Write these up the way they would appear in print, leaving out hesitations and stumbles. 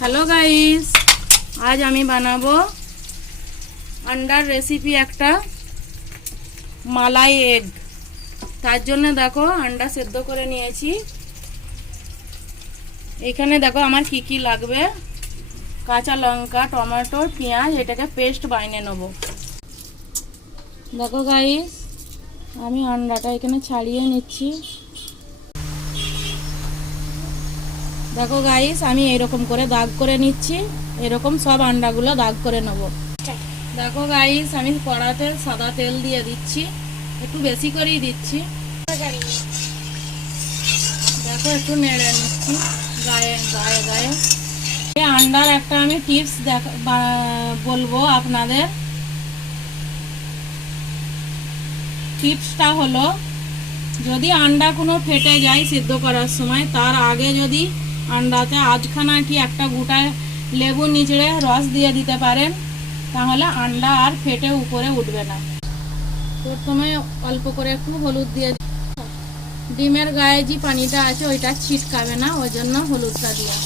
Hello guys, আজ আমি বানাবো আন্ডার রেসিপি একটা মালাই এগ। তার জন্য দেখো আন্ডা সেদ্ধ করে নিয়েছি। এখানে দেখো আমার কি কি লাগবে: কাঁচা লঙ্কা, টমেটো, পেঁয়াজ। এটাকে পেস্ট বানিয়ে নেব। দেখো গাইস, আমি আন্ডাটা এখানে ছাড়িয়ে নিচ্ছি। দেখো গাইস, আমি এরকম করে দাগ করে নিচ্ছি। এরকম সব আন্ডাগুলো দাগ করে নেব। দেখো গাইস, আমি কড়াতে সাদা তেল দিয়ে দিচ্ছি, একটু বেশি করেই দিচ্ছি। দেখো একটু নেড়ে নিচ্ছি গায়ে গায়ে গায়ে। আন্ডার একটা আমি টিপস বলবো আপনাদের। টিপসটা হলো, যদি আন্ডা কোনো ফেটে যায় সিদ্ধ করার সময়, তার আগে যদি আন্ডাতে আধখানা কি একটা গোটা লেবু নিচড়ে রস দিয়ে দিতে পারেন, তাহলে আন্ডা আর ফেটে উপরে উঠবে না। প্রথমে অল্প করে একটু হলুদ দিয়ে, ডিমের গায়ে যে পানিটা আছে ওইটা ছিটকাবে না, ওই জন্য হলুদটা দিয়া।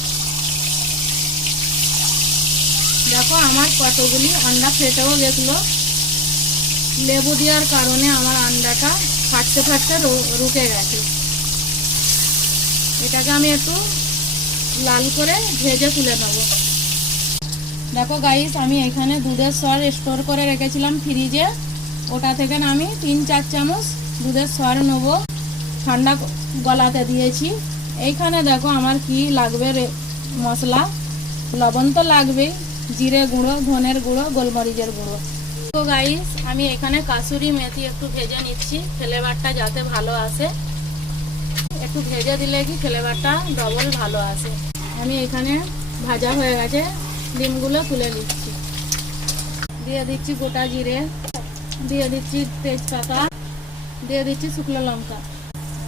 দেখো আমার কতগুলি আন্ডা ফেটেও গেছিলো। লেবু দেওয়ার কারণে আমার আন্ডাটা ফাটতে ফাটতে রুকে গেছে। এটাকে আমি একটু লাল করে ভেজে তুলে নেব। দেখো গাইস, আমি এখানে দুধের সর স্টোর করে রেখেছিলাম ফ্রিজে। ওটা থেকে আমি 3-4 চামচ দুধের সর নেব, ঠান্ডা গলাতে দিয়েছি। এইখানে দেখো আমার কি লাগবে মশলা। লবণ তো লাগবেই, জিরে গুঁড়ো, ধনের গুঁড়ো, গোলমরিচের গুঁড়ো। তো গাইস, আমি এখানে কাসুরি মেথি একটু ভেজে নিচ্ছি, ফ্লেভারটা যাতে ভালো আসে। একটু ভেজে দিলে কি ফ্লেভারটা ডবল ভালো আসে। আমি এখানে ভাজা হয়ে গেছে, ডিমগুলো তুলে নিচ্ছি। দিয়ে দিচ্ছি গোটা জিরে, দিয়ে দিচ্ছি তেজপাতা, দিয়ে দিচ্ছি শুকনো লঙ্কা,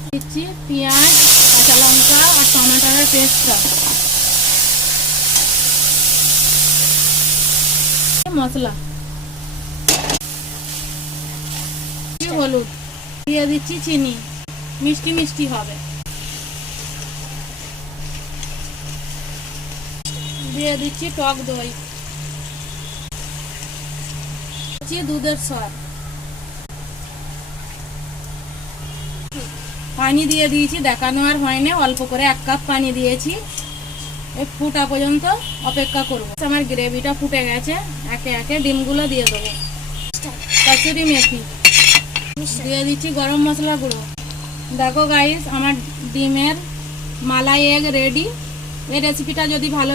দিচ্ছি পেঁয়াজ, কাঁচা লঙ্কা আর টমেটোর পেস্টটা, মশলা, হলুদ, দিয়ে দিচ্ছি চিনি, মিষ্টি মিষ্টি হবে। দিয়ে দিচ্ছি টক দই, দুধের সর, পানি দিয়ে দিয়েছি। দেখানো আর হয়নি, অল্প করে 1 কাপ পানি দিয়েছি। এই ফুটা পর্যন্ত অপেক্ষা করব। আমার গ্রেভিটা ফুটে গেছে, একে একে ডিমগুলো দিয়ে দেবো। কাসুরি মেথি দিয়ে দিচ্ছি, গরম মশলা গুঁড়ো। দেখো গাইস, আমার ডিমের মালাই এগ রেডি। এই রেসিপিটা যদি ভালো